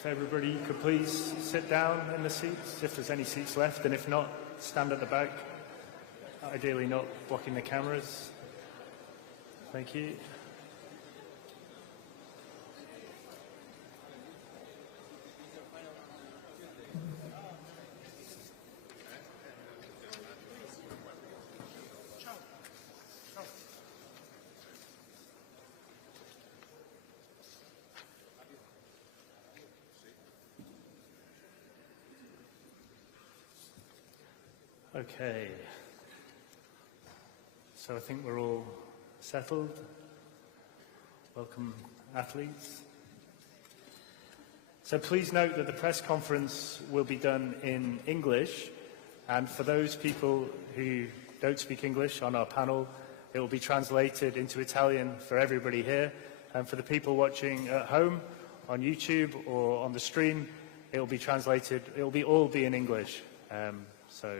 If everybody could please sit down in the seats, if there's any seats left, and if not, stand at the back, ideally not blocking the cameras. Thank you. Okay, so I think we're all settled. Welcome, athletes. So please note that the press conference will be done in English, and for those people who don't speak English on our panel, it will be translated into Italian for everybody here, and for the people watching at home on YouTube or on the stream, it will be translated, it will all be in English. So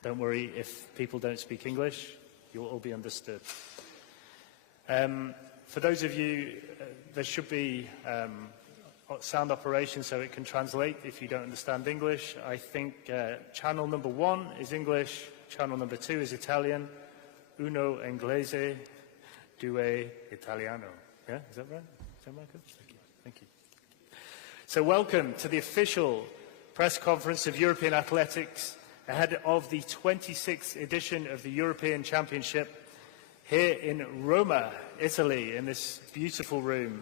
don't worry if people don't speak English, you'll all be understood. For those of you, there should be sound operation so it can translate if you don't understand English. I think channel number 1 is English, channel number 2 is Italian, uno inglese, due italiano. Yeah, is that right? Is that right? Good? Thank you. Thank you. So welcome to the official press conference of European Athletics ahead of the 26th edition of the European Championship here in Roma, Italy, in this beautiful room.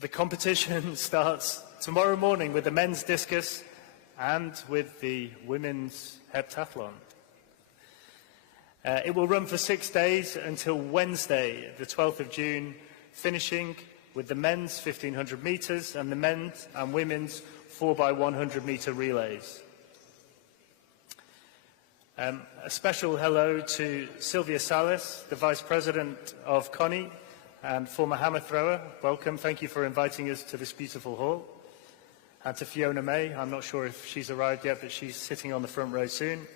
The competition starts tomorrow morning with the men's discus and with the women's heptathlon. It will run for 6 days until Wednesday, the 12th of June, finishing with the men's 1500 metres and the men's and women's 4x100 metre relays. A special hello to Sylvia Salas, the Vice President of CONI and former hammer thrower. Welcome, thank you for inviting us to this beautiful hall. And to Fiona May, I'm not sure if she's arrived yet, but she's sitting on the front row soon.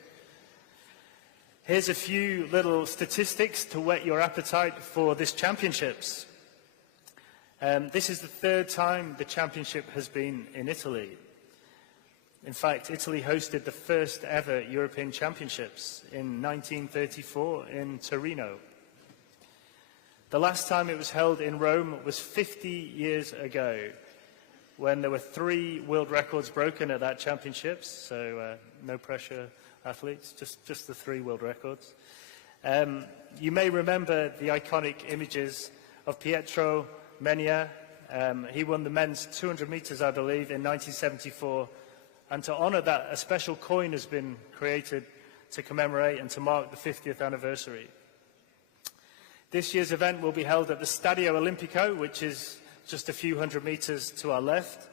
Here's a few little statistics to whet your appetite for this championships. This is the 3rd time the championship has been in Italy. In fact, Italy hosted the first ever European Championships in 1934 in Torino. The last time it was held in Rome was 50 years ago, when there were 3 world records broken at that championships, so no pressure, athletes, just the 3 world records. You may remember the iconic images of Pietro Menia. He won the men's 200 metres, I believe, in 1974. And to honour that, a special coin has been created to commemorate and to mark the 50th anniversary. This year's event will be held at the Stadio Olimpico, which is just a few hundred metres to our left,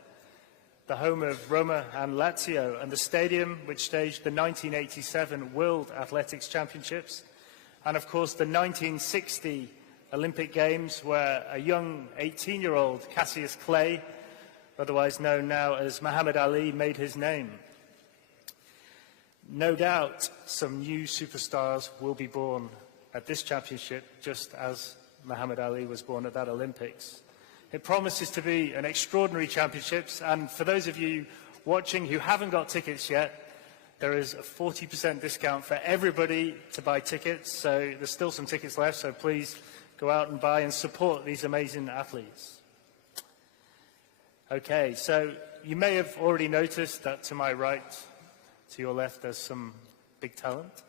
the home of Roma and Lazio, and the stadium which staged the 1987 World Athletics Championships, and of course the 1960 Olympic Games, where a young 18-year-old Cassius Clay, otherwise known now as Muhammad Ali, made his name. No doubt some new superstars will be born at this championship, just as Muhammad Ali was born at that Olympics. It promises to be an extraordinary championships, and for those of you watching who haven't got tickets yet, there is a 40% discount for everybody to buy tickets, so there's still some tickets left, so please go out and buy and support these amazing athletes. Okay, so you may have already noticed that to my right, to your left, there's some big talent.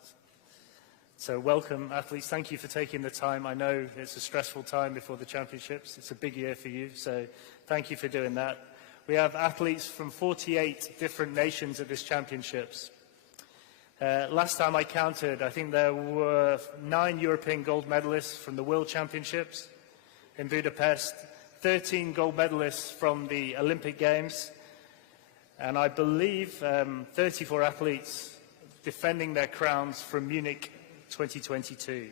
So welcome, athletes. Thank you for taking the time. I know it's a stressful time before the championships. It's a big year for you, so thank you for doing that. We have athletes from 48 different nations at this championships. Last time I counted, I think there were 9 European gold medalists from the World Championships in Budapest, 13 gold medalists from the Olympic Games, and I believe 34 athletes defending their crowns from Munich 2022.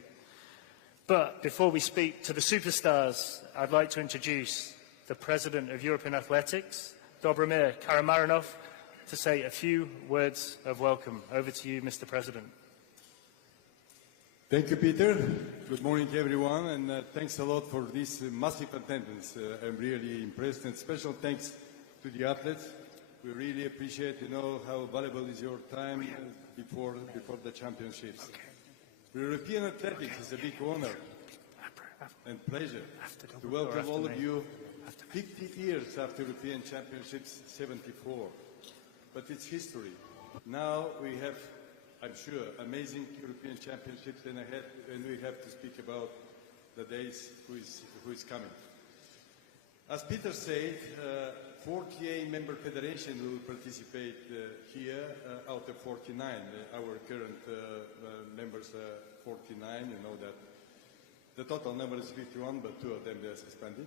But before we speak to the superstars, I'd like to introduce the President of European Athletics, Dobromir Karamarinov, to say a few words of welcome. Over to you, Mr. President. Thank you, Peter. Good morning, everyone, and thanks a lot for this massive attendance. I'm really impressed, and special thanks to the athletes. We really appreciate, how valuable is your time before the championships. European athletics is a big honor and pleasure to welcome all of you 50 years after European Championships 74. But it's history. Now we have, I'm sure, amazing European Championships and ahead, and we have to speak about the days who is coming. As Peter said, 48 member federations will participate here out of 49. Our current members are 49. You know that the total number is 51, but 2 of them are suspended.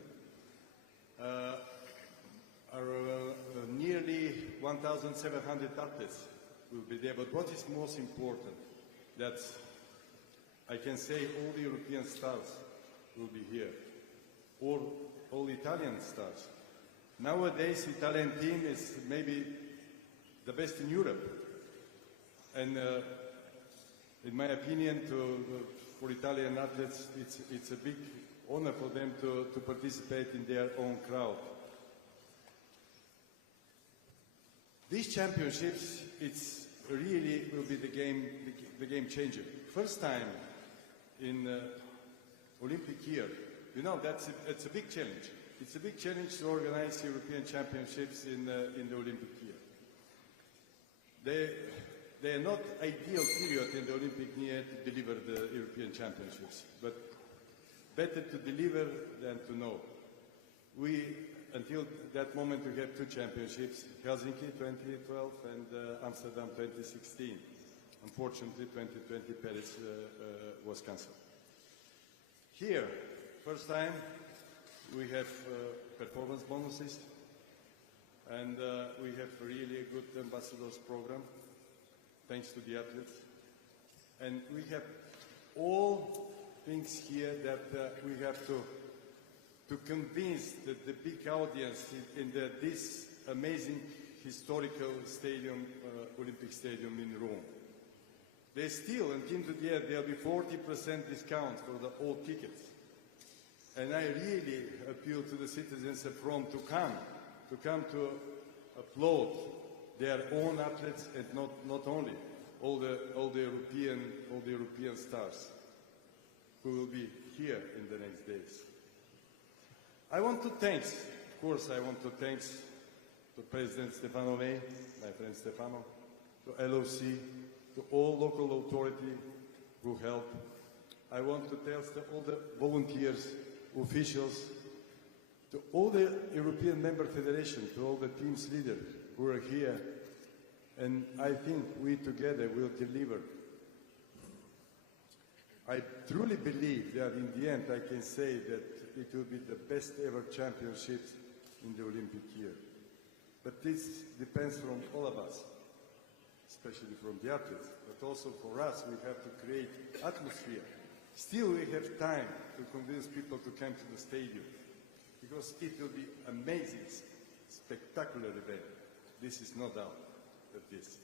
Nearly 1,700 athletes will be there. But what is most important, that I can say all the European stars will be here, or all Italian stars. Nowadays, Italian team is maybe the best in Europe. And in my opinion, for Italian athletes, it's a big honor for them to participate in their own crowd. These championships, it's really will be the game changer. First time in Olympic year. It's a big challenge. It's a big challenge to organize European Championships in the Olympic year. They are not ideal period in the Olympic year to deliver the European Championships, but better to deliver than to know. Until that moment, we have 2 championships, Helsinki 2012 and Amsterdam 2016. Unfortunately, 2020 Paris was cancelled. Here, first time, we have performance bonuses, and we have really a good ambassadors program, thanks to the athletes. And we have all things here that we have to convince the big audience in this amazing historical stadium, Olympic Stadium in Rome. They still, until today, there'll be 40% discount for all tickets. And I really appeal to the citizens of Rome to come to applaud their own athletes, and not only all the European stars who will be here in the next days. I want to thank to President Stefano May, my friend Stefano, to LOC, to all local authorities who help. I want to thank all the volunteers, officials, to all the European member federations, to all the teams leaders who are here, and I think we together will deliver. I truly believe that in the end I can say that it will be the best ever championships in the Olympic year. But this depends from all of us, especially from the athletes, but also for us. We have to create atmosphere. Still we have time to convince people to come to the stadium, because it will be amazing, spectacular event. This is no doubt of this.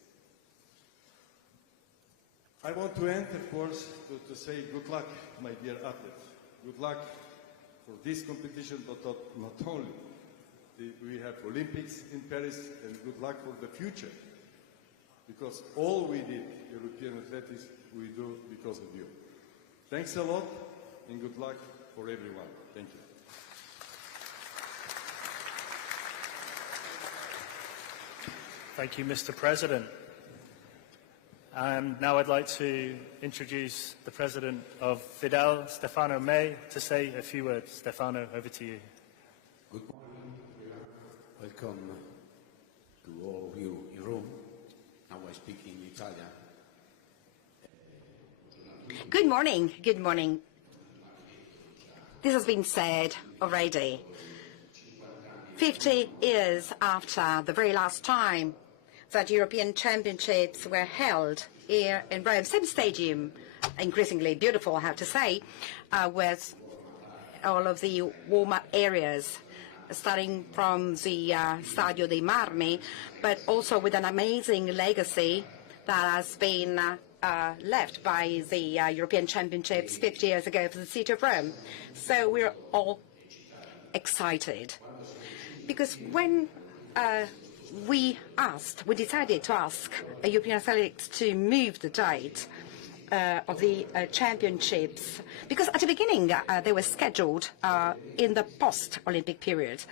I want to end, of course, to say good luck, my dear athletes. Good luck for this competition, but not only. We have Olympics in Paris, and good luck for the future. Because all we did, European athletics, we do because of you. Thanks a lot, and good luck for everyone. Thank you. Thank you, Mr. President. And now I'd like to introduce the President of Fidel, Stefano May, to say a few words. Stefano, over to you. Good morning. Welcome to all of you in Rome. Now I speak in Italian. Good morning. Good morning. This has been said already. 50 years after the very last time that European Championships were held here in Rome, same stadium, increasingly beautiful, I have to say, with all of the warm-up areas, starting from the Stadio dei Marmi, but also with an amazing legacy that has been left by the European Championships 50 years ago for the city of Rome. So we're all excited. Because when we decided to ask European athletes to move the date of the championships, because at the beginning they were scheduled in the post-Olympic period.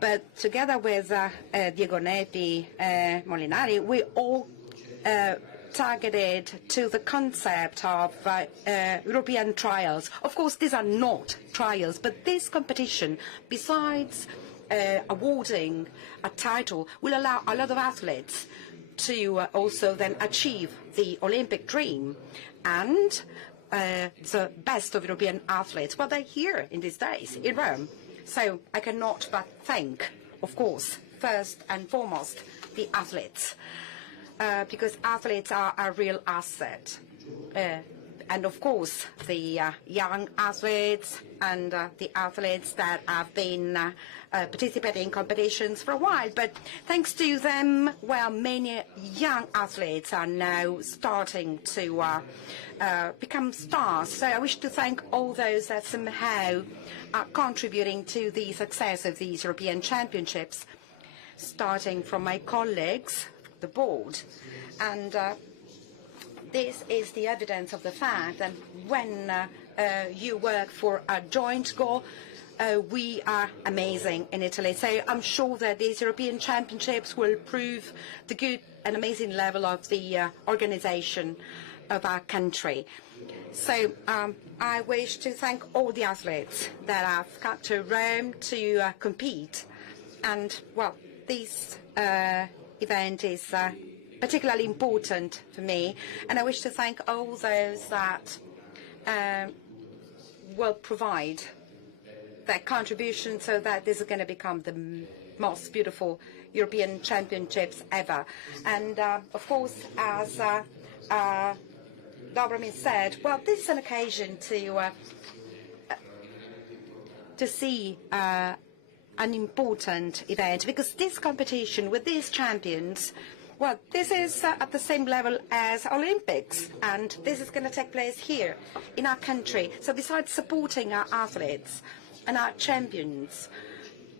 But together with Diego Nepi, Molinari, we all targeted to the concept of European trials. Of course, these are not trials, but this competition, besides awarding a title, will allow a lot of athletes to also then achieve the Olympic dream. And the best of European athletes, well, they're here in these days in Rome. So I cannot but thank, of course, first and foremost, the athletes, because athletes are a real asset. And of course, the young athletes and the athletes that have been participating in competitions for a while. But thanks to them, well, many young athletes are now starting to become stars. So I wish to thank all those that somehow are contributing to the success of these European Championships, starting from my colleagues, the board. And this is the evidence of the fact that when you work for a joint goal, we are amazing in Italy. So I'm sure that these European Championships will prove the good and amazing level of the organization of our country. So I wish to thank all the athletes that have come to Rome to compete. And, well, this event is particularly important for me, and I wish to thank all those that will provide their contribution so that this is going to become the most beautiful European Championships ever. And of course, as Dobromin said, well, this is an occasion to see an important event, because this competition with these champions, well, this is at the same level as Olympics, and this is going to take place here in our country. So besides supporting our athletes and our champions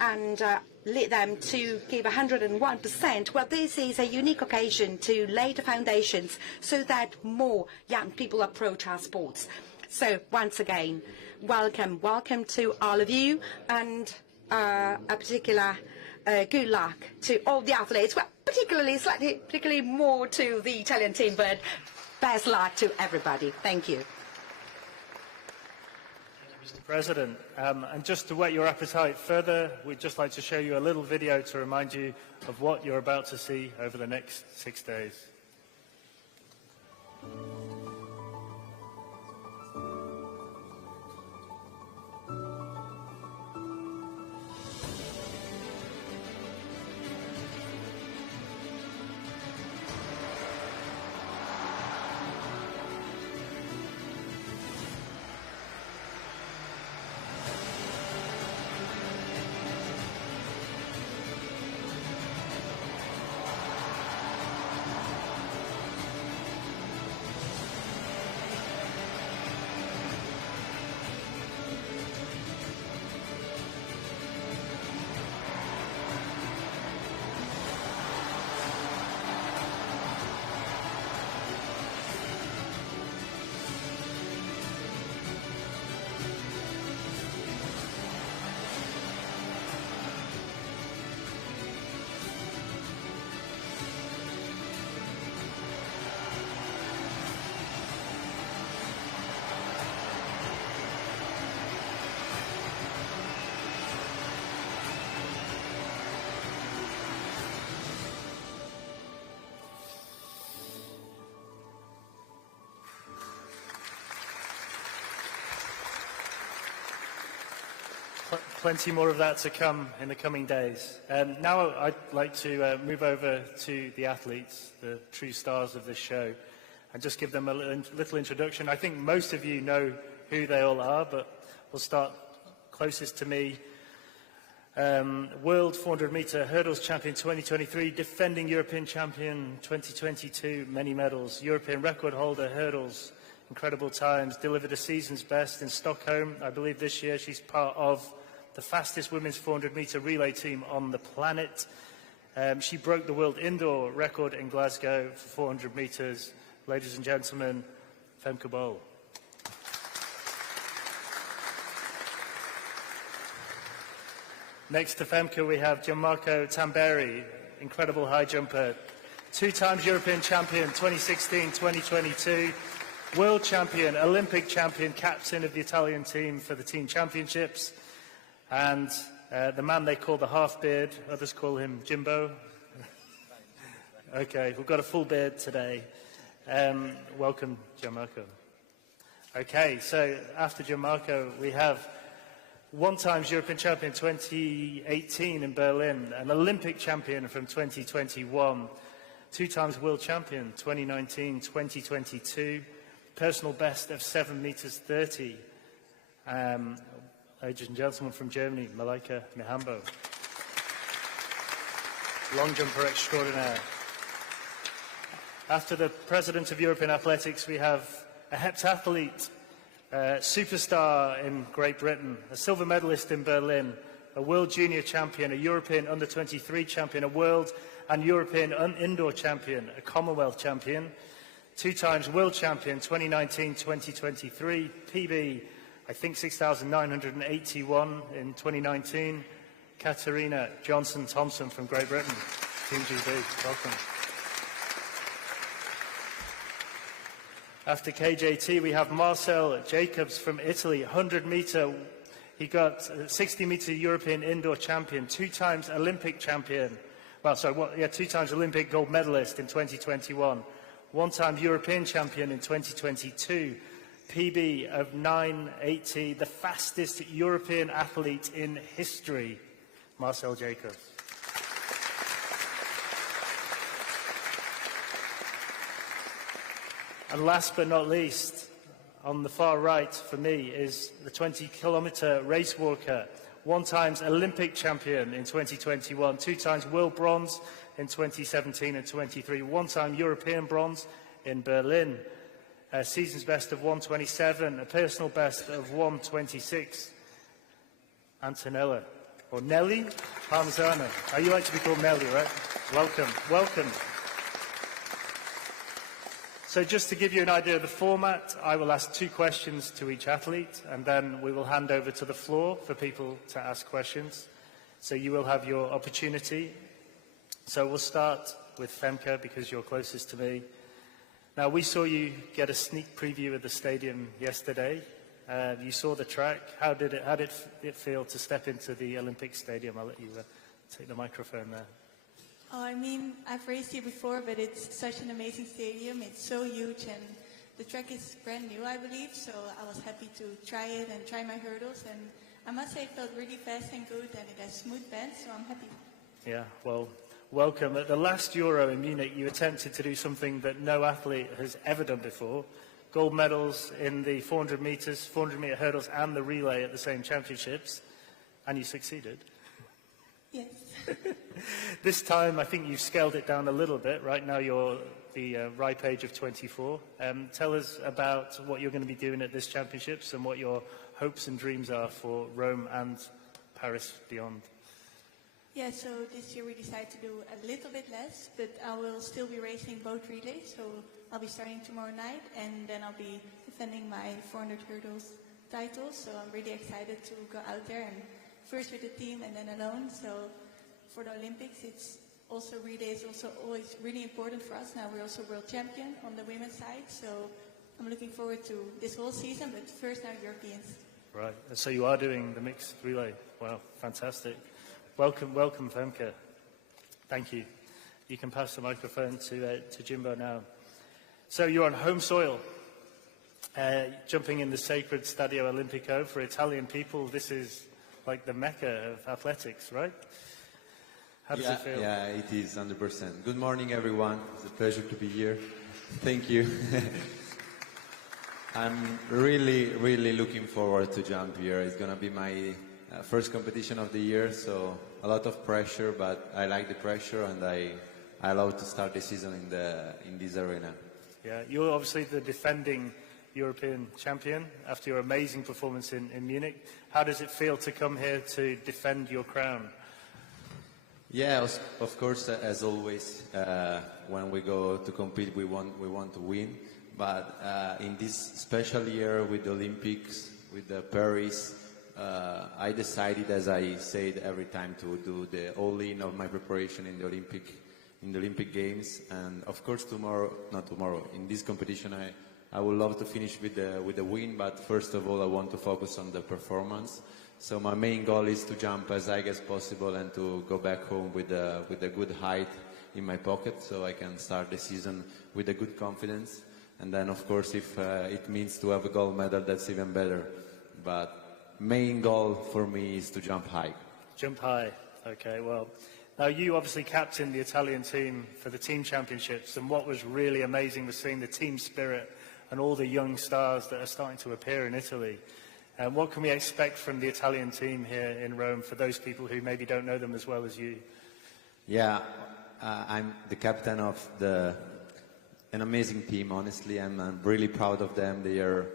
and lead them to give 101%, well, this is a unique occasion to lay the foundations so that more young people approach our sports. So once again, welcome to all of you, and a particular good luck to all the athletes. Well, particularly more to the Italian team, but best luck to everybody. Thank you. Mr. President, and just to whet your appetite further, we'd just like to show you a little video to remind you of what you're about to see over the next 6 days. Plenty more of that to come in the coming days. Now I'd like to move over to the athletes, the true stars of this show, and just give them a little introduction. I think most of you know who they all are, but we'll start closest to me. World 400-meter hurdles champion 2023, defending European champion 2022, many medals, European record holder hurdles, incredible times, delivered a season's best in Stockholm. I believe this year she's part of the fastest women's 400-meter relay team on the planet. She broke the world indoor record in Glasgow for 400 meters. Ladies and gentlemen, Femke Bol. Next to Femke, we have Gianmarco Tamberi, incredible high jumper, 2 times European champion 2016, 2022, world champion, Olympic champion, captain of the Italian team for the team championships, and the man they call the half-beard, others call him Jimbo. Okay, we've got a full beard today. Welcome, Gianmarco. Okay, so after Gianmarco, we have 1 times European champion 2018 in Berlin, an Olympic champion from 2021, 2 times world champion 2019, 2022, personal best of 7 meters 30. Ladies and gentlemen, from Germany, Malaika Mihambo. Long jumper extraordinaire. After the President of European Athletics, we have a heptathlete, superstar in Great Britain, a silver medalist in Berlin, a world junior champion, a European under-23 champion, a world and European indoor champion, a Commonwealth champion, 2 times world champion, 2019, 2023, PB, I think 6,981 in 2019, Katarina Johnson-Thompson from Great Britain, Team GB, welcome. After KJT, we have Marcel Jacobs from Italy, 100-meter. He got 60-meter European indoor champion, 2 times Olympic champion. Well, sorry, 2 times Olympic gold medalist in 2021, 1 time European champion in 2022, PB of 9:80, the fastest European athlete in history, Marcel Jacobs. And last but not least, on the far right for me is the 20-kilometer race walker, 1 times Olympic champion in 2021, 2 times world bronze in 2017 and 23, 1 time European bronze in Berlin, a season's best of 1:27, a personal best of 1:26. Antonella, or Nelly Parmesano. Oh, you like to be called Nelly, right? Welcome, welcome. So just to give you an idea of the format, I will ask 2 questions to each athlete, and then we will hand over to the floor for people to ask questions. So you will have your opportunity. So we'll start with Femke, because you're closest to me. Now, we saw you get a sneak preview of the stadium yesterday. You saw the track. How did it feel to step into the Olympic Stadium? I'll let you take the microphone there. Oh, I mean, I've raced here before, but it's such an amazing stadium. It's so huge, and the track is brand new, I believe, so I was happy to try it and try my hurdles, and I must say it felt really fast and good, and it has smooth bends, so I'm happy. Yeah, well, welcome. At the last Euro in Munich, you attempted to do something that no athlete has ever done before. Gold medals in the 400 meters, 400-meter hurdles, and the relay at the same championships, and you succeeded. Yes. This time, I think you've scaled it down a little bit. Right now, you're the ripe age of 24. Tell us about what you're going to be doing at this championships and what your hopes and dreams are for Rome and Paris beyond. Yeah, so this year we decided to do a little bit less, but I will still be racing both relays. So I'll be starting tomorrow night, and then I'll be defending my 400 hurdles title. So I'm really excited to go out there, and first with the team and then alone. So for the Olympics, it's also relay is also always really important for us. Now we're also world champion on the women's side, so I'm looking forward to this whole season, but first now Europeans. Right, so you are doing the mixed relay. Wow, fantastic. Welcome, welcome, Femke. Thank you. You can pass the microphone to Jimbo now. So you're on home soil, jumping in the sacred Stadio Olimpico. For Italian people, this is like the Mecca of athletics, right? How does it feel? Yeah, it is 100%. Good morning, everyone. It's a pleasure to be here. Thank you. I'm really, really looking forward to jump here. It's going to be my first competition of the year, so a lot of pressure, but I like the pressure, and I love to start the season in this arena. Yeah, you're obviously the defending European champion after your amazing performance in Munich. How does it feel to come here to defend your crown? Yeah, of course, as always, when we go to compete, we want to win. But in this special year with the Olympics, with the Paris, I decided, as I said every time, to do the all-in of my preparation in the Olympic Games. And of course, in this competition, I would love to finish with the win. But first of all, I want to focus on the performance. So my main goal is to jump as high as possible and to go back home with a good height in my pocket, so I can start the season with a good confidence. And then, of course, if it means to have a gold medal, that's even better. But main goal for me is to jump high. Jump high. Okay, well, now you obviously captained the Italian team for the team championships, and what was really amazing was seeing the team spirit and all the young stars that are starting to appear in Italy. And what can we expect from the Italian team here in Rome for those people who maybe don't know them as well as you? Yeah, I'm the captain of an amazing team, honestly. I'm really proud of them. They are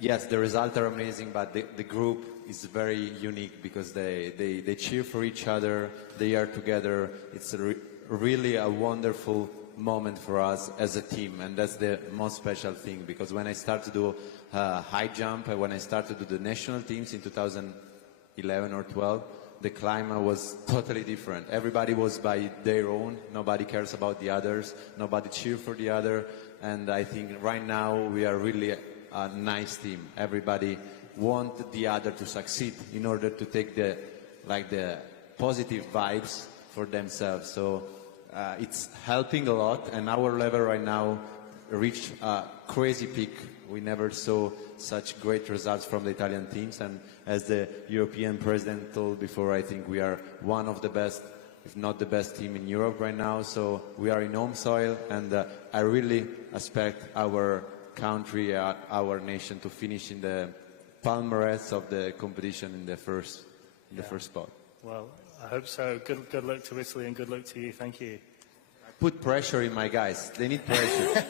yes, the results are amazing, but the group is very unique because they cheer for each other, they are together. It's really a wonderful moment for us as a team, and that's the most special thing, because when I started to do high jump, when I started to do the national teams in 2011 or 12, the climate was totally different. Everybody was by their own, nobody cares about the others, nobody cheer for the other, and I think right now we are really a nice team. Everybody wants the other to succeed in order to take the positive vibes for themselves. So it's helping a lot, and our level right now reached a crazy peak. We never saw such great results from the Italian teams, and as the European president told before, I think we are one of the best, if not the best team in Europe right now. So we are in home soil, and I really expect our country, our nation to finish in the palmarès of the competition in the first spot. Well, I hope so. Good luck to Italy and good luck to you. Thank you. Put pressure in my guys. They need pressure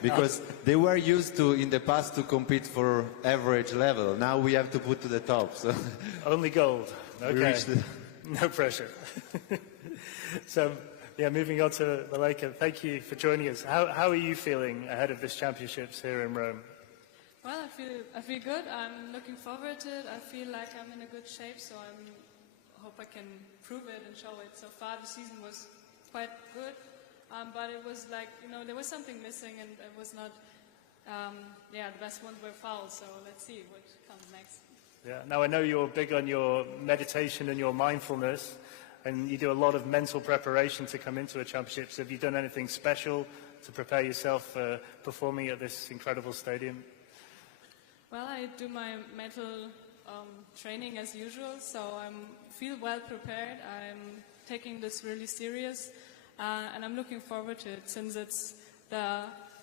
because they were used to, in the past, to compete for average level. Now we have to put to the top. So only gold. Okay. No pressure. So, yeah, moving on to Malika. Thank you for joining us. How are you feeling ahead of this championships here in Rome? Well, I feel good. I'm looking forward to it. I feel like I'm in a good shape, so I hope I can prove it and show it. So far, the season was quite good. But it was like, there was something missing, and it was not, the best ones were fouled, so let's see what comes next. Yeah, now I know you're big on your meditation and your mindfulness, and you do a lot of mental preparation to come into a championships. Have you done anything special to prepare yourself for performing at this incredible stadium? Well, I do my mental training as usual, so I feel well prepared. I'm taking this really serious. And I'm looking forward to it, since it's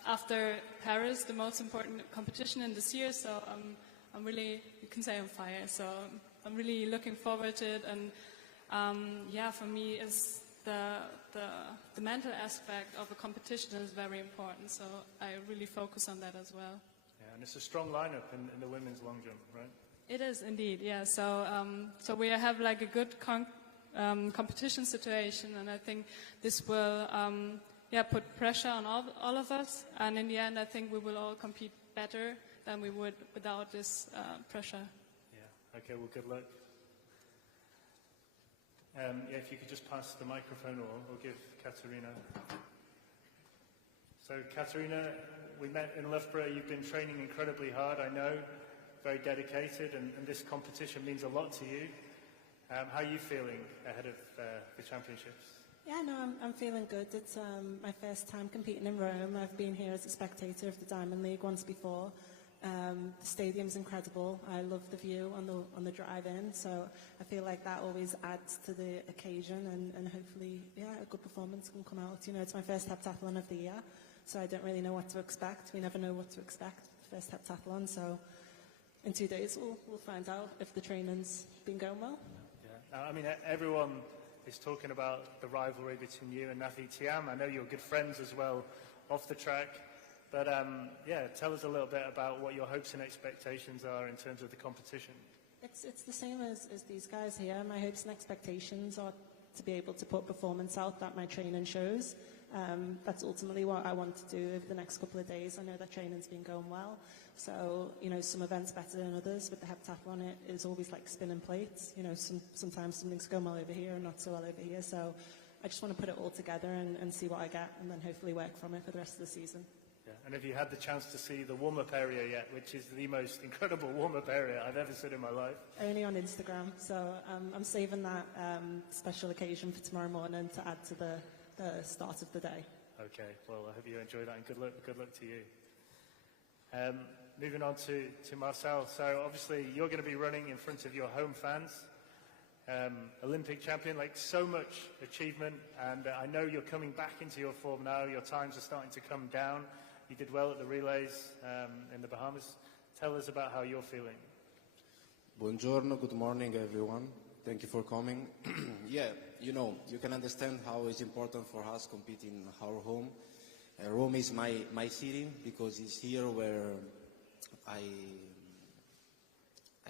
after Paris, the most important competition in this year. So I'm really, you can say, on fire. So I'm really looking forward to it. And for me, is the mental aspect of a competition is very important. So I really focus on that as well. Yeah, and it's a strong lineup in the women's long jump, right? It is indeed, yeah. So we have like a good competition situation, and I think this will put pressure on all of us, and in the end I think we will all compete better than we would without this pressure. Yeah, okay, well, good luck. If you could just pass the microphone, or give Katerina. So Katerina, we met in Loughborough. You've been training incredibly hard, I know, very dedicated, and this competition means a lot to you. How are you feeling ahead of the championships? Yeah, no, I'm feeling good. It's my first time competing in Rome. I've been here as a spectator of the Diamond League once before. The stadium's incredible. I love the view on the drive-in, so I feel like that always adds to the occasion, and hopefully, a good performance can come out. It's my first heptathlon of the year, so I don't really know what to expect. We never know what to expect, first heptathlon, so in 2 days we'll find out if the training's been going well. Yeah. I mean, everyone is talking about the rivalry between you and Nafi Tiam. I know you're good friends as well off the track. But yeah, tell us a little bit about what your hopes and expectations are in terms of the competition. It's the same as these guys here. My hopes and expectations are to be able to put performance out that my training shows. That's ultimately what I want to do over the next couple of days. I know that training's been going well. So, you know, some events better than others. With the heptathlon, it is always like spinning plates. You know, sometimes something's going well over here and not so well over here. So I just want to put it all together and see what I get and then hopefully work from it for the rest of the season. Yeah. And have you had the chance to see the warm-up area yet, which is the most incredible warm-up area I've ever seen in my life? Only on Instagram. So I'm saving that special occasion for tomorrow morning to add to the start of the day. Okay, well, I hope you enjoy that and good luck to you. Moving on to Marcel. So obviously you're going to be running in front of your home fans. Olympic champion, like so much achievement, and I know you're coming back into your form now. Your times are starting to come down. You did well at the relays in the Bahamas. Tell us about how you're feeling. Buongiorno, good morning everyone. Thank you for coming. Yeah, you know, you can understand how it's important for us competing in our home. Rome is my city because it's here where I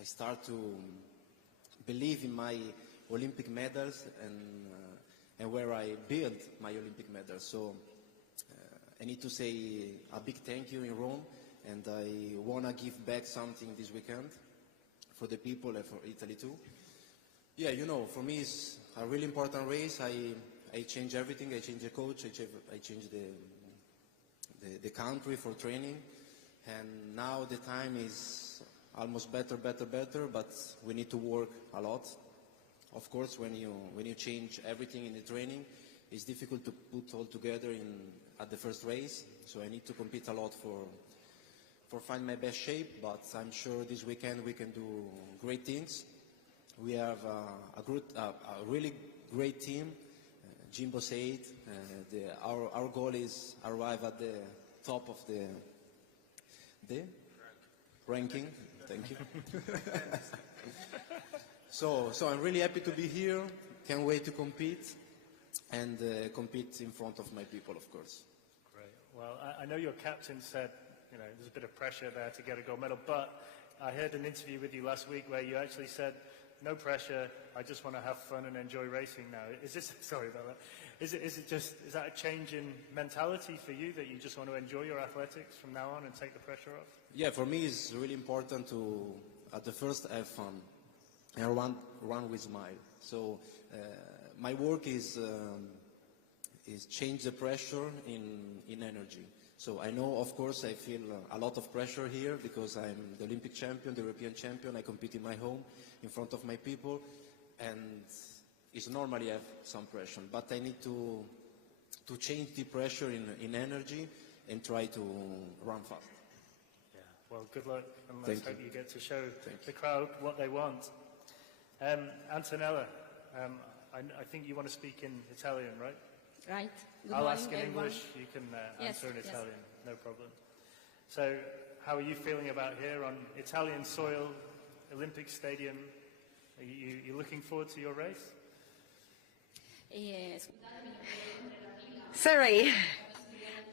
start to believe in my Olympic medals and where I build my Olympic medals. So I need to say a big thank you in Rome, and I want to give back something this weekend for the people and for Italy too. Yeah, you know, for me it's a really important race. I change everything. I change the coach. I change the country for training, and now the time is almost better, but we need to work a lot. Of course, when you change everything in the training, it's difficult to put all together at the first race. So I need to compete a lot for find my best shape. But I'm sure this weekend we can do great things. We have a really great team. Jimbo said our goal is arrive at the top of the ranking. Thank you. So I'm really happy to be here. Can't wait to compete and compete in front of my people, of course. Great. Well, I know your captain said, you know, there's a bit of pressure there to get a gold medal, but I heard an interview with you last week where you actually said, no pressure, I just want to have fun and enjoy racing now. Is this, sorry about that, is that a change in mentality for you, that you just want to enjoy your athletics from now on and take the pressure off? Yeah, for me it's really important to, at the first, have fun and run with smile. So my work is change the pressure in energy. So I know, of course, I feel a lot of pressure here because I'm the Olympic champion, the European champion. I compete in my home, in front of my people, and it's normally I have some pressure. But I need to change the pressure in energy and try to run fast. Yeah. Well, good luck, and let's hope you get to show the crowd what they want. Antonella, I think you want to speak in Italian, right? Right. Good I'll morning, ask in everyone. English, you can answer in yes. Italian, no problem. So, how are you feeling about here on Italian soil, Olympic Stadium? Are you looking forward to your race? Yes. Sorry,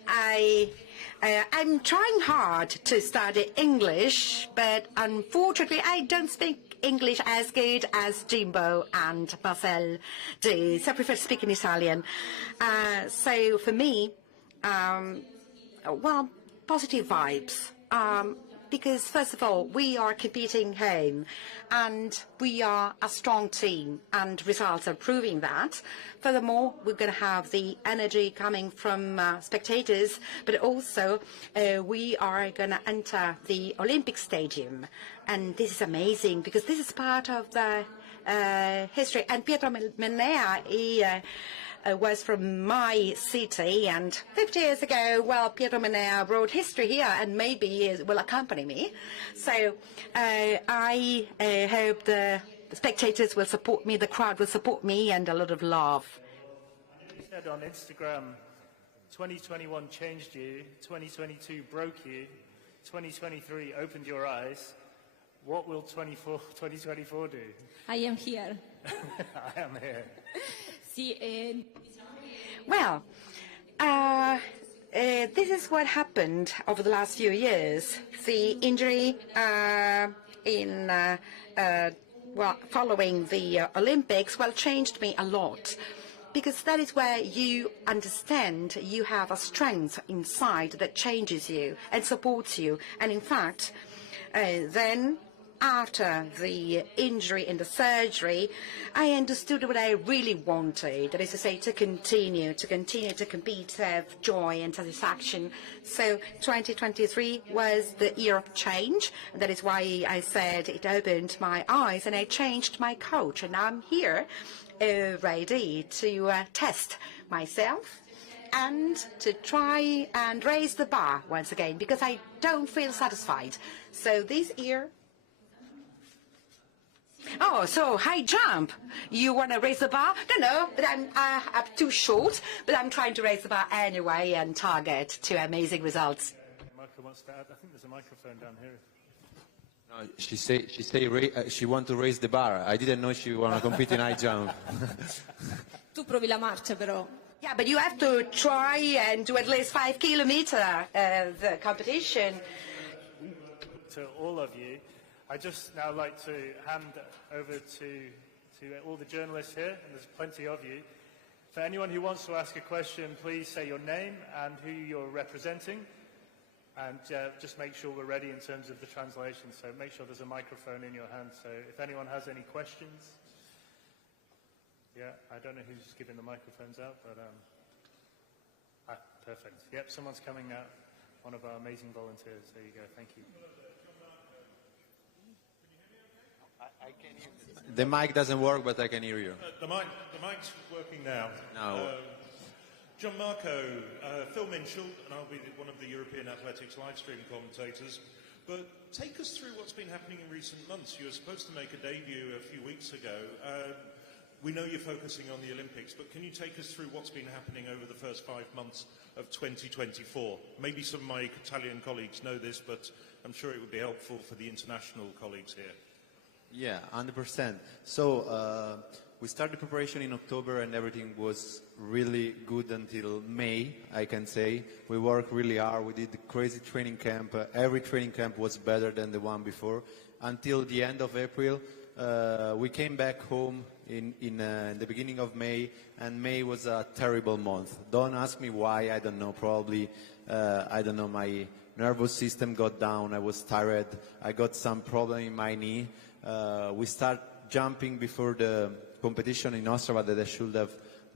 I'm trying hard to study English, but unfortunately I don't speak English as good as Jimbo and Marcel do, so I prefer to speak in Italian. So for me, well, positive vibes. Because first of all, we are competing home and we are a strong team and results are proving that. Furthermore, we're going to have the energy coming from spectators, but also we are going to enter the Olympic Stadium. And this is amazing because this is part of the history. And Pietro Menea, he was from my city, and 50 years ago, well, Pietro Menea wrote history here, and maybe he will accompany me. So I hope the spectators will support me, the crowd will support me, and a lot of love. You said on Instagram, 2021 changed you, 2022 broke you, 2023 opened your eyes. What will 2024 do? I am here. I am here. Sì, Well, this is what happened over the last few years. The injury following the Olympics, changed me a lot. Because that is where you understand you have a strength inside that changes you and supports you. And in fact, then after the injury and the surgery, I understood what I really wanted, that is to say, to continue to compete, to have joy and satisfaction. So 2023 was the year of change. That is why I said it opened my eyes and I changed my coach. And I'm here ready to test myself and to try and raise the bar once again, because I don't feel satisfied. So this year... Oh, so high jump. You want to raise the bar? No, but I'm too short, but I'm trying to raise the bar anyway and target to amazing results. Michael wants to add. I think there's a microphone down here. No, she want to raise the bar. I didn't know she want to compete in high jump. tu provi la marcia però. Yeah, but you have to try and do at least 5 kilometers the competition. To all of you, I just now like to hand over to all the journalists here, and there's plenty of you. For anyone who wants to ask a question, please say your name and who you're representing, and just make sure we're ready in terms of the translation. So make sure there's a microphone in your hand. So if anyone has any questions, yeah, I don't know who's giving the microphones out, but perfect. Yep, someone's coming out. One of our amazing volunteers. There you go. Thank you. The mic doesn't work, but I can hear you. The mic's working now. No. Gianmarco, Phil Minchell, and I'll be one of the European Athletics live stream commentators. But take us through what's been happening in recent months. You were supposed to make a debut a few weeks ago. We know you're focusing on the Olympics, but can you take us through what's been happening over the first 5 months of 2024? Maybe some of my Italian colleagues know this, but I'm sure it would be helpful for the international colleagues here. Yeah, 100%. So we started preparation in October and everything was really good until May, I can say. We worked really hard. We did a crazy training camp. Every training camp was better than the one before. Until the end of April, we came back home in the beginning of May, and May was a terrible month. Don't ask me why, I don't know. Probably, I don't know, my nervous system got down. I was tired. I got some problem in my knee. We start jumping before the competition in Ostrava that I should have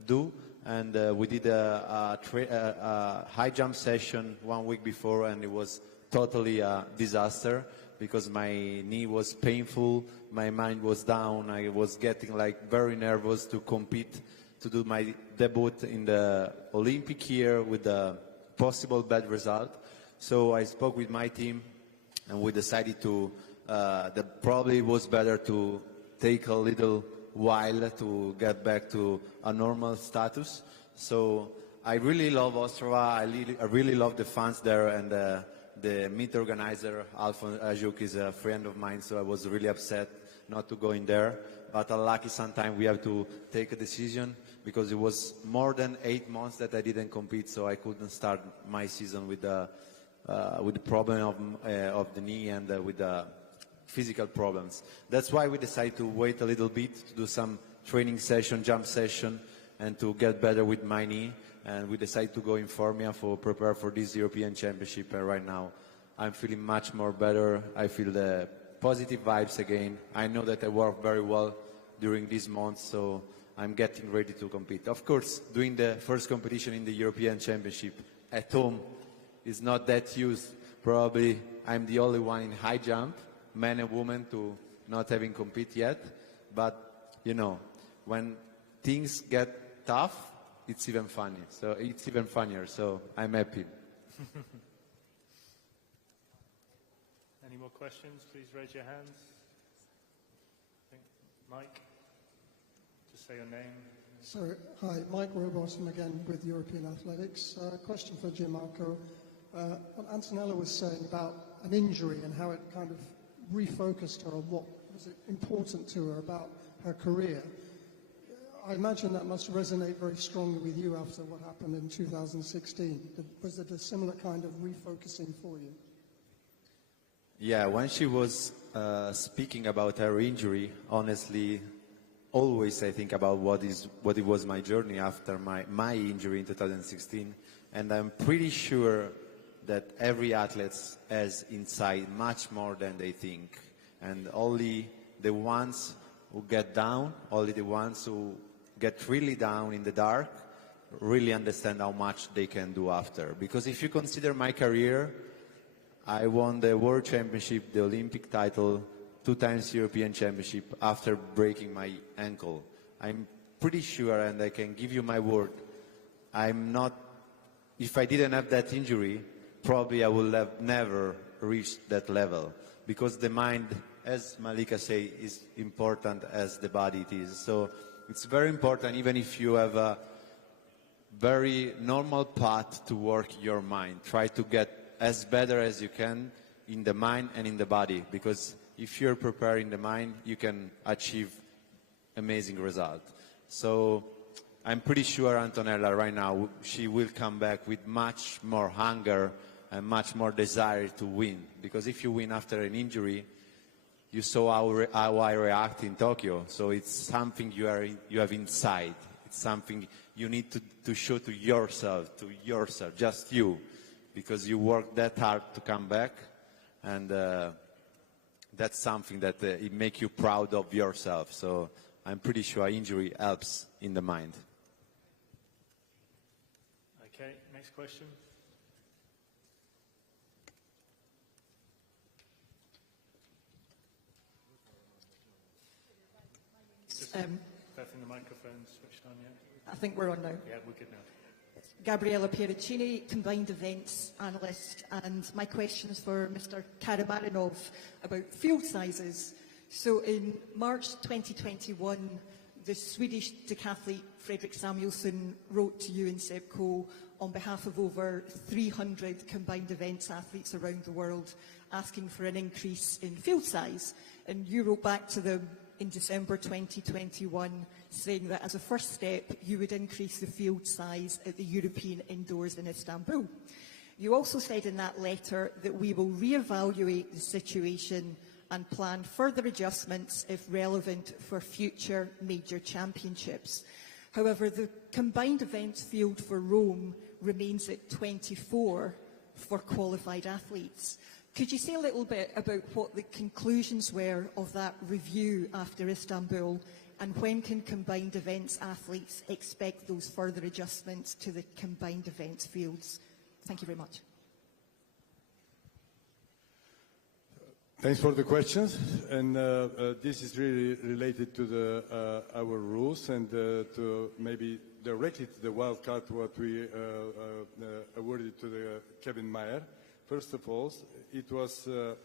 do, and we did a high jump session 1 week before, and it was totally a disaster because my knee was painful, my mind was down, I was getting like very nervous to compete, to do my debut in the Olympic year with a possible bad result. So I spoke with my team and we decided to that probably was better to take a little while to get back to a normal status. So I really love Ostrava, I really love the fans there, and the meet organizer, Alfon Ajuk, is a friend of mine, so I was really upset not to go in there. But lucky sometimes we have to take a decision because it was more than 8 months that I didn't compete, so I couldn't start my season with the problem of the knee and with the physical problems. That's why we decided to wait a little bit to do some training session, jump session, and to get better with my knee. And we decided to go in Formia for prepare for this European Championship. And right now, I'm feeling much more better. I feel the positive vibes again. I know that I worked very well during these months, so I'm getting ready to compete. Of course, doing the first competition in the European Championship at home is not that used. Probably I'm the only one in high jump, man and woman, to not having compete yet. But, you know, when things get tough, it's even funny. So it's even funnier. So I'm happy. Any more questions? Please raise your hands. Mike, just say your name. So, hi, Mike Robotham again with European Athletics. Question for Gianmarco. What Antonella was saying about an injury and how it kind of refocused her on what was important to her about her career. I imagine that must resonate very strongly with you after what happened in 2016. Was it a similar kind of refocusing for you? Yeah, when she was speaking about her injury, honestly, always I think about what it was my journey after my injury in 2016, and I'm pretty sure that every athlete has inside much more than they think, and only the ones who get down, only the ones who get really down in the dark, really understand how much they can do after. Because if you consider my career, I won the World Championship, the Olympic title, 2 times European Championship after breaking my ankle. I'm pretty sure, and I can give you my word, if I didn't have that injury, probably I would have never reached that level. Because the mind, as Malika said, is important as the body it is. So it's very important, even if you have a very normal path to work your mind. Try to get as better as you can in the mind and in the body, because if you're preparing the mind, you can achieve amazing results. So I'm pretty sure Antonella right now, she will come back with much more hunger and much more desire to win. Because if you win after an injury, you saw how I react in Tokyo. So it's something you have inside. It's something you need to show to yourself, just you. Because you worked that hard to come back, and that's something that it makes you proud of yourself. So I'm pretty sure injury helps in the mind. Okay, next question. Having the microphone switched on, yeah? I think we're on now. Yeah, we're good now. Gabriella Piericini, Combined Events Analyst, and my question is for Mr. Karamarinov about field sizes. So in March 2021, the Swedish decathlete Fredrik Samuelsson wrote to you and Sebco on behalf of over 300 combined events athletes around the world asking for an increase in field size. And you wrote back to them in December 2021 saying that as a first step you would increase the field size at the European indoors in Istanbul. You also said in that letter that we will reevaluate the situation and plan further adjustments if relevant for future major championships. However, the combined events field for Rome remains at 24 for qualified athletes. Could you say a little bit about what the conclusions were of that review after Istanbul, and when can combined events athletes expect those further adjustments to the combined events fields? Thank you very much. Thanks for the questions, and this is really related to our rules and to maybe directly to the wild card what we awarded to Kevin Mayer. First of all, it was a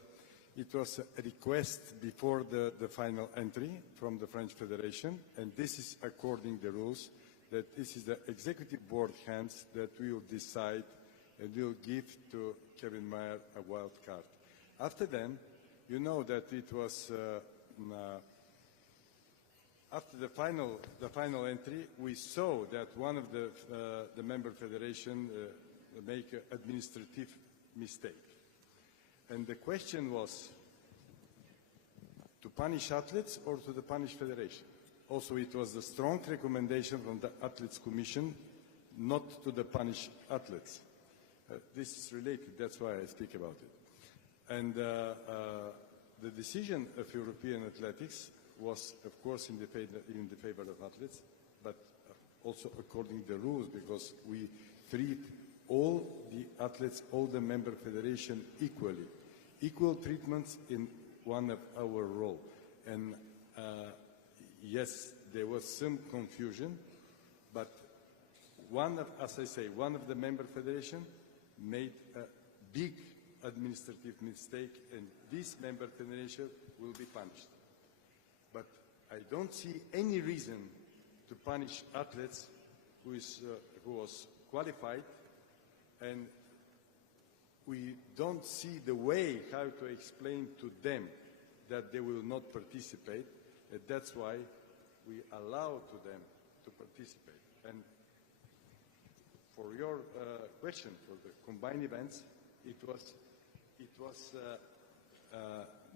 request before the final entry from the French Federation, and this is according to the rules, that this is the executive board hands that we will decide and will give to Kevin Mayer a wild card. After then, you know that it was after the final entry, we saw that one of the member federation make an administrative mistake. And the question was to punish athletes or to the punish federation. Also, it was a strong recommendation from the Athletes Commission not to the punish athletes. This is related, that's why I speak about it. And the decision of European athletics was, of course, in the favor of athletes, but also according to the rules, because we treat all the athletes, all the member federation equally. Equal treatments in one of our role. And yes, there was some confusion, but as I say, one of the member federation made a big administrative mistake, and this member federation will be punished. But I don't see any reason to punish athletes who was qualified, and we don't see the way how to explain to them that they will not participate, and that's why we allow to them to participate. And for your question, for the combined events, it was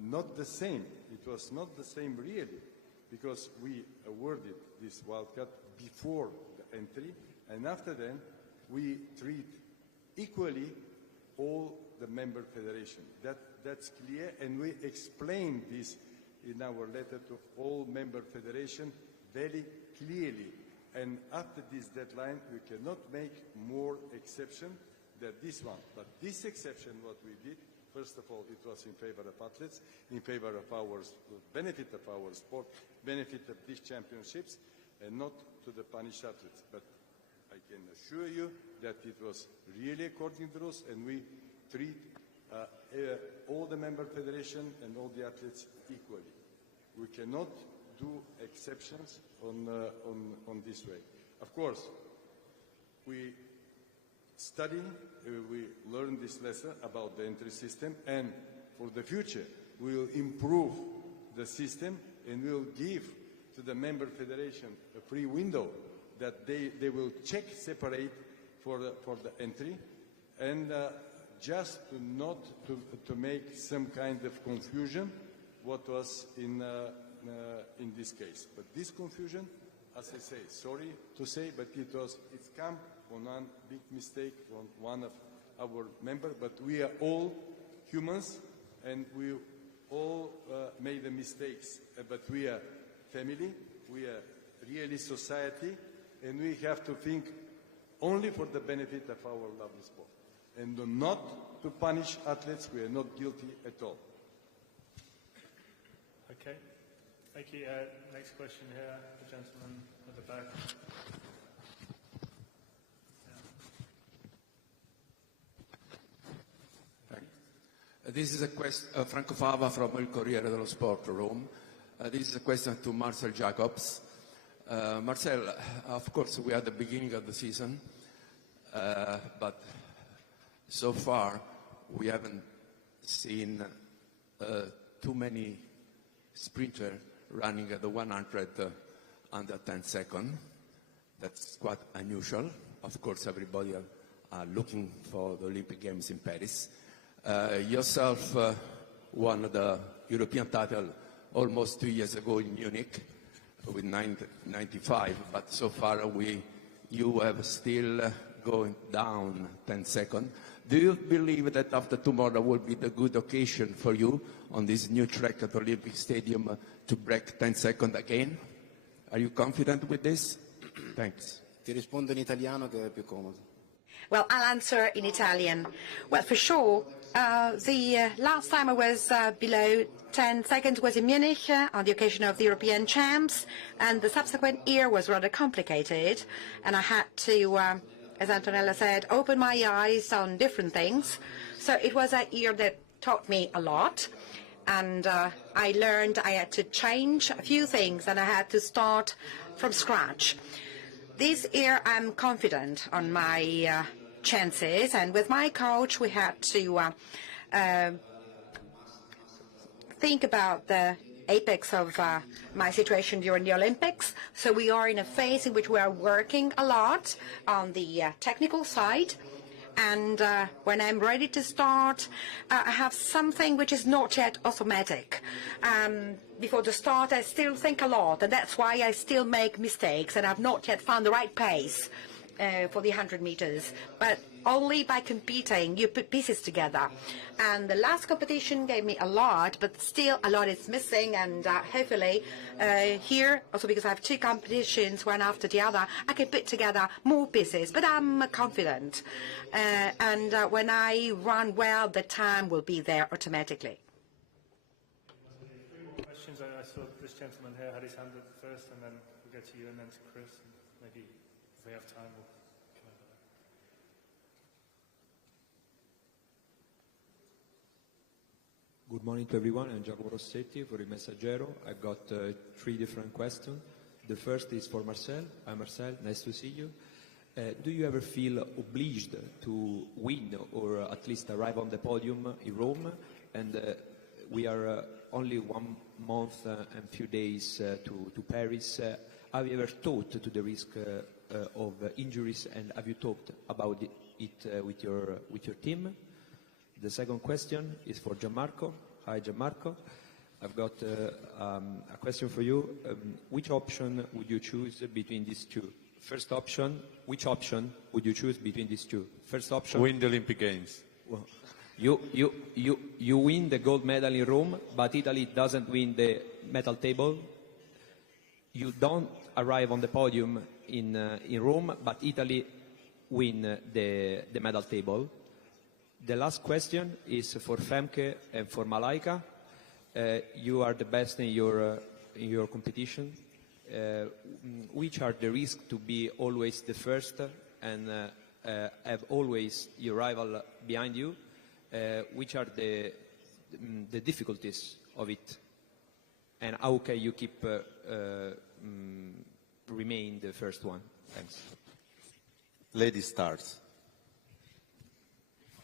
not the same. It was not the same really, because we awarded this wildcard before the entry, and after then we treat equally all the member federation. That's clear, and we explain this in our letter to all member federation very clearly. And after this deadline, we cannot make more exception than this one. But this exception, what we did, first of all, it was in favor of athletes, in favor of our benefit of our sport, benefit of these championships, and not to the punished athletes. But I can assure you that it was really according to rules, and we treat all the member federation and all the athletes equally. We cannot do exceptions on this way. Of course, we study, we learn this lesson about the entry system, and for the future we will improve the system, and we will give to the member federation a free window that they will check separate for the entry, and just to make some kind of confusion what was in this case. But this confusion, as I say, sorry to say, but it's come on one big mistake on one of our members, but we are all humans and we all made the mistakes, but we are family, we are really society, and we have to think only for the benefit of our lovely sport, and not to punish athletes. We are not guilty at all. Okay, thank you. Next question here, the gentleman at the back. This is a question, Franco Fava from Il Corriere dello Sport, Rome. This is a question to Marcel Jacobs. Marcel, of course, we are at the beginning of the season, but so far we haven't seen too many sprinters running at the 100 under 10 seconds. That's quite unusual. Of course, everybody are looking for the Olympic Games in Paris. Yourself won the European title almost 2 years ago in Munich with 95, but so far you have still going down 10 seconds. Do you believe that after tomorrow will be the good occasion for you on this new track at Olympic Stadium to break 10 seconds again? Are you confident with this? Thanks. Ti rispondo in italiano che è più comodo. Well, I'll answer in Italian. Well, for sure, the last time I was below 10 seconds was in Munich on the occasion of the European Champs, and the subsequent year was rather complicated, and I had to, as Antonella said, open my eyes on different things. So it was a year that taught me a lot, and I learned I had to change a few things, and I had to start from scratch. This year I'm confident on my chances, and with my coach we had to think about the apex of my situation during the Olympics. So we are in a phase in which we are working a lot on the technical side, and when I'm ready to start, I have something which is not yet automatic. Before the start, I still think a lot, and that's why I still make mistakes, and I've not yet found the right pace for the 100 meters. But only by competing, you put pieces together. And the last competition gave me a lot, but still a lot is missing, and hopefully here, also because I have two competitions, one after the other, I can put together more pieces, but I'm confident. And when I run well, the time will be there automatically. Questions? I saw this gentleman here had his hand up first, and then we'll go to you, and then to Chris, and maybe if we have time, we'll come over there. Good morning to everyone. I'm Giacomo Rossetti for Il Messaggero. I've got 3 different questions. The first is for Marcel. Hi Marcel, nice to see you. Do you ever feel obliged to win or at least arrive on the podium in Rome? And we are only 1 month and few days to Paris. Have you ever thought to the risk of injuries, and have you talked about it with your team? The second question is for Gianmarco. Hi, Gianmarco. I've got a question for you. Which option would you choose between these two? First option, which option would you choose between these two? First option... Win the Olympic Games. Well, you win the gold medal in Rome, but Italy doesn't win the medal table. You don't arrive on the podium in Rome, but Italy win the medal table. The last question is for Femke and for Malaika. You are the best in your competition. Which are the risks to be always the first and have always your rival behind you? Which are the difficulties of it? And how can you keep remain the first one? Thanks. Lady starts.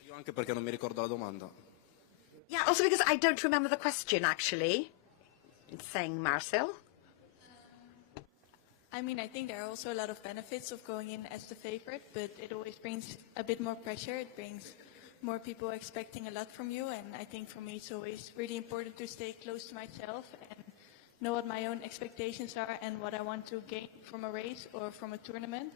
Io anche perché non mi ricordo la domanda. Yeah, also because I don't remember the question, actually. It's saying Marcel. I mean, I think there are also a lot of benefits of going in as the favorite, but it always brings a bit more pressure. It brings more people expecting a lot from you, and I think for me it's always really important to stay close to myself and know what my own expectations are and what I want to gain from a race or from a tournament.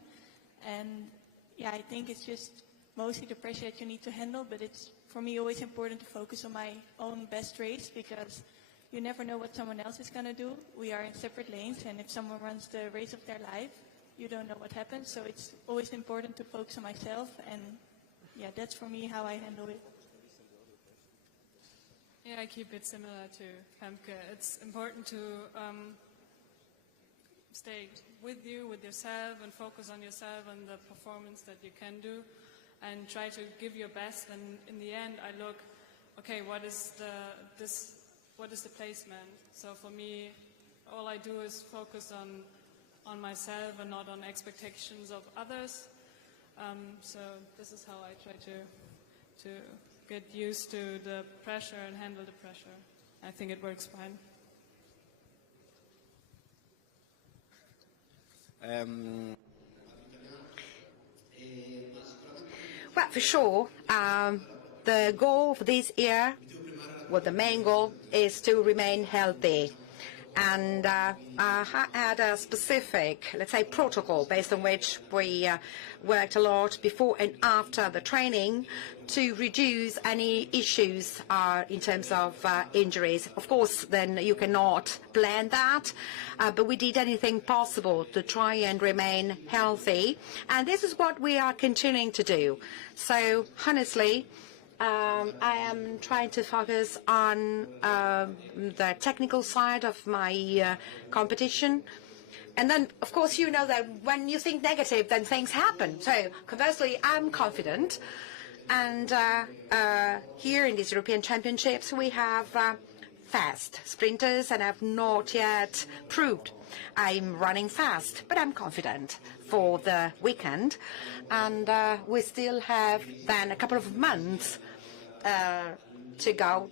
And yeah, I think it's just mostly the pressure that you need to handle, but it's for me always important to focus on my own best race, because you never know what someone else is going to do. We are in separate lanes, and if someone runs the race of their life, you don't know what happens. So it's always important to focus on myself, and yeah, that's for me how I handle it. Yeah, I keep it similar to Femke. It's important to stay with yourself, and focus on yourself and the performance that you can do, and try to give your best. And in the end, I look, okay, what is the placement? So for me, all I do is focus on myself and not on expectations of others. So this is how I try to get used to the pressure and handle the pressure. I think it works fine. Well, for sure, the goal for this year, well, the main goal is to remain healthy. And I had a specific, let's say, protocol based on which we worked a lot before and after the training to reduce any issues in terms of injuries. Of course, then you cannot plan that, but we did anything possible to try and remain healthy. And this is what we are continuing to do. So, honestly, I am trying to focus on the technical side of my competition. And then, of course, you know that when you think negative, then things happen. So, conversely, I'm confident. And here in these European Championships, we have fast sprinters, and I've not yet proved I'm running fast, but I'm confident for the weekend. And we still have then a couple of months to go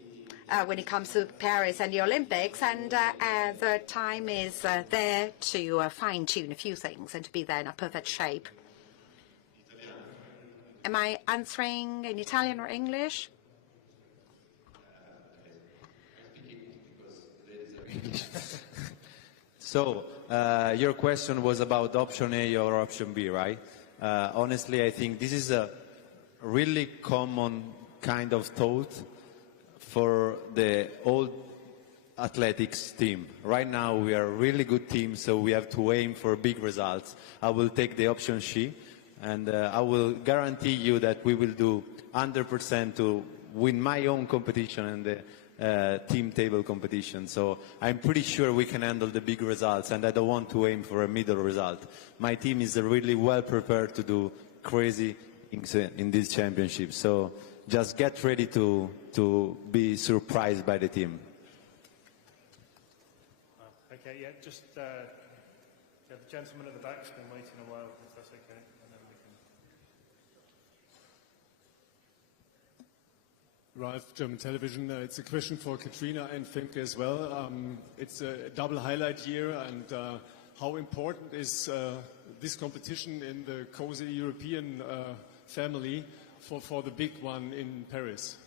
when it comes to Paris and the Olympics, and the time is there to fine-tune a few things and to be there in a perfect shape. Am I answering in Italian or English? So, your question was about option A or option B, right? Honestly, I think this is a really common kind of thought for the old athletics team. Right now, we are a really good team, so we have to aim for big results. I will take the option C, and I will guarantee you that we will do 100% to win my own competition and the team table competition. So I'm pretty sure we can handle the big results, and I don't want to aim for a middle result. My team is really well prepared to do crazy things in this championship. So just get ready to be surprised by the team. Okay, yeah, just the gentleman at the back's been waiting a while, if that's okay, and then we can... Ralph, German television. It's a question for Katrina and Femke as well. It's a double highlight year, and how important is this competition in the cozy European family for the big one in Paris?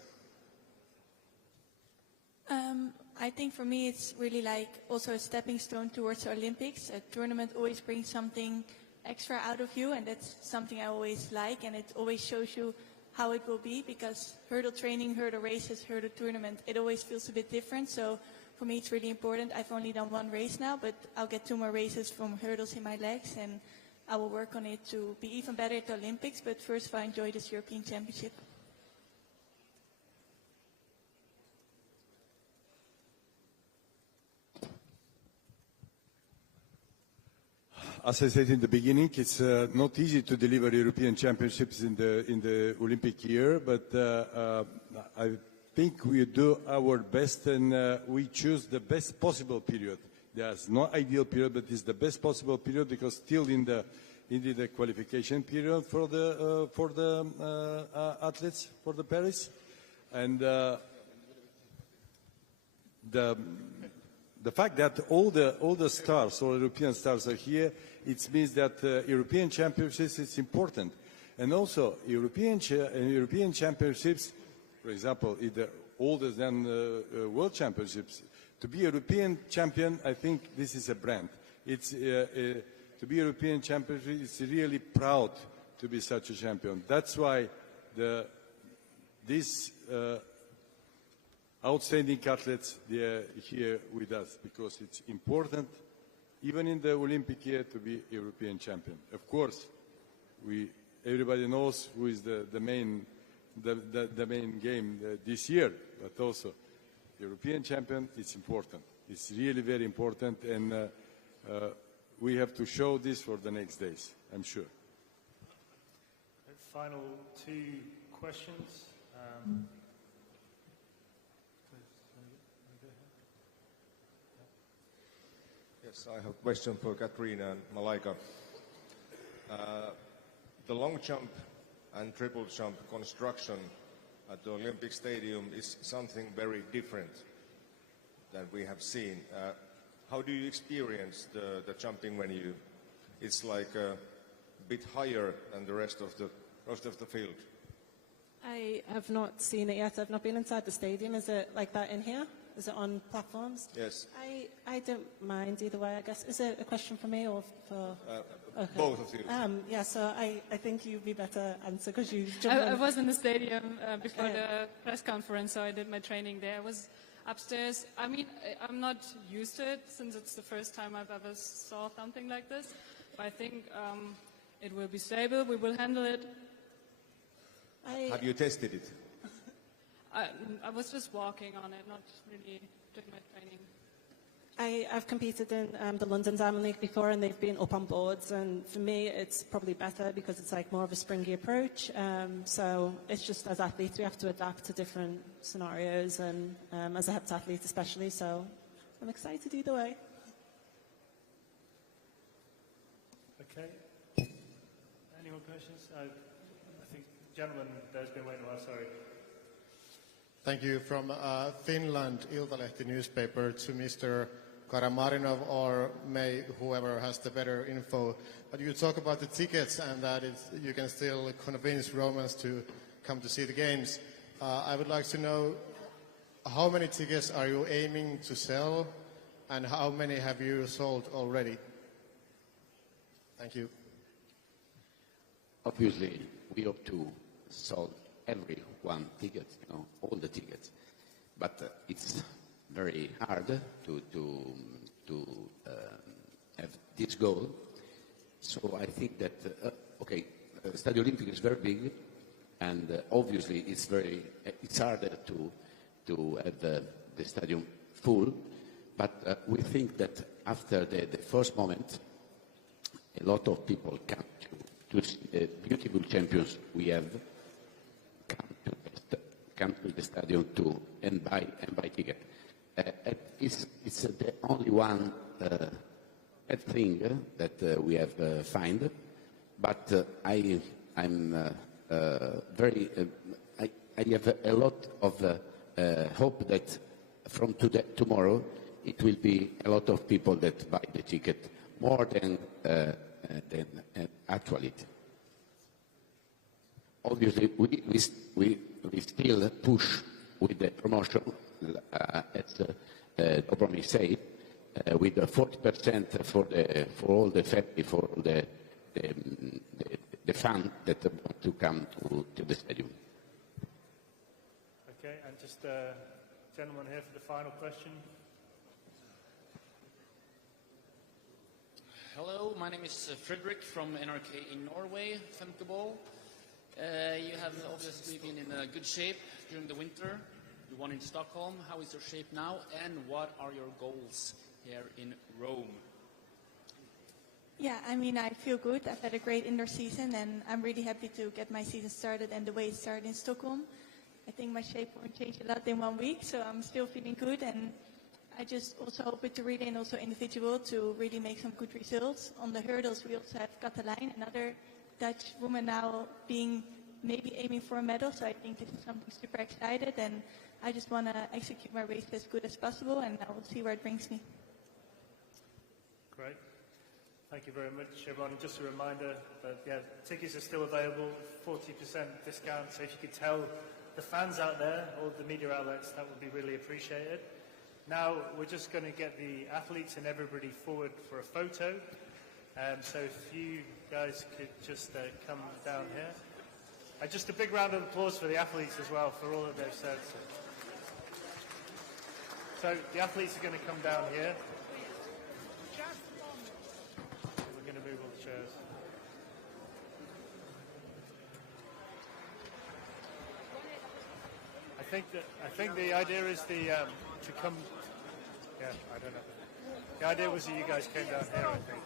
I think for me it's really like also a stepping stone towards the Olympics. A tournament always brings something extra out of you, and that's something I always like, and it always shows you how it will be, because hurdle training, hurdle races, hurdle tournament, it always feels a bit different. So for me it's really important. I've only done one race now, but I'll get 2 more races from hurdles in my legs, and I will work on it to be even better at the Olympics. But first I enjoy this European Championship. As I said in the beginning, it's not easy to deliver European Championships in the Olympic year, but I think we do our best, and we choose the best possible period. There's no ideal period, but it's the best possible period, because still in the qualification period for the athletes for the Paris, and the fact that all the stars, all European stars are here, it means that European Championships is important. And also European Championships, for example, is older than World Championships. To be European champion, I think this is a brand. It's to be European champion, it's really proud to be such a champion. That's why these outstanding athletes, they are here with us, because it's important, even in the Olympic year, to be European champion. Of course, everybody knows who is the main game this year, but also European champion, it's important. It's really very important, and we have to show this for the next days, I'm sure. Final 2 questions. Yes, I have a question for Katrina and Malaika. The long jump and triple jump construction at the Olympic Stadium is something very different than we have seen. How do you experience the jumping when it's like a bit higher than the rest of the field? I have not seen it yet. I've not been inside the stadium. Is it like that in here? Is it on platforms? Yes. I don't mind either way, I guess. Is it a question for me or for... Okay. Both of you. Yeah, so I think you'd be better answer, because you I was in the stadium before the press conference, so I did my training there. I was upstairs. I mean, I'm not used to it, since it's the first time I've ever saw something like this. But I think it will be stable. We will handle it. Have you tested it? I was just walking on it, not really doing my training. I've competed in the London Diamond League before, and they've been up on boards, and for me it's probably better, because it's like more of a springy approach. So it's just, as athletes, we have to adapt to different scenarios, and as a heptathlete especially, so I'm excited either way. Okay. Any more questions? I think, gentlemen, there's been waiting a while, sorry. Thank you. From Finland, Iltalehti newspaper, to Mr. Karamarinov, or whoever has the better info. But you talk about the tickets, and that you can still convince Romans to come to see the games. I would like to know, how many tickets are you aiming to sell, and how many have you sold already? Thank you. Obviously, we hope to sell every one ticket, all the tickets. But it's very hard to have this goal. So I think that, Stadio Olimpico is very big, and obviously it's harder to have the stadium full. But we think that after the first moment, a lot of people come to see the beautiful champions we have, come to the stadium and buy ticket. It's the only one bad thing that we have find, but I have a lot of hope that from tomorrow it will be a lot of people that buy the ticket, more than actually. Obviously, we still push with the promotion, as Dobromir said, with the 40% for all the family, for the fans that want to come to the stadium. Okay, and just gentleman here for the final question. Hello, my name is Frederick from NRK in Norway, Femkeball. You have obviously been in good shape during the winter. You won in Stockholm. How is your shape now, and what are your goals here in Rome? Yeah, I mean, I feel good. I've had a great indoor season, and I'm really happy to get my season started and the way it started in Stockholm. I think my shape won't change a lot in 1 week, so I'm still feeling good, and I just also hope with the relay and also individual to really make some good results. On the hurdles, we also have Katelijn, another Dutch woman now maybe aiming for a medal, so I think this is something super excited, and I just want to execute my race as good as possible, and I will see where it brings me. Great. Thank you very much, everyone. And just a reminder that tickets are still available, 40% discount, so if you could tell the fans out there, all the media outlets, that would be really appreciated. Now we're just going to get the athletes and everybody forward for a photo. So if you guys could just come down here. And just a big round of applause for the athletes as well, for all that they've said. So the athletes are going to come down here. We're going to move all the chairs. I think the idea is to come. Yeah, I don't know. The idea was that you guys came down here, I think.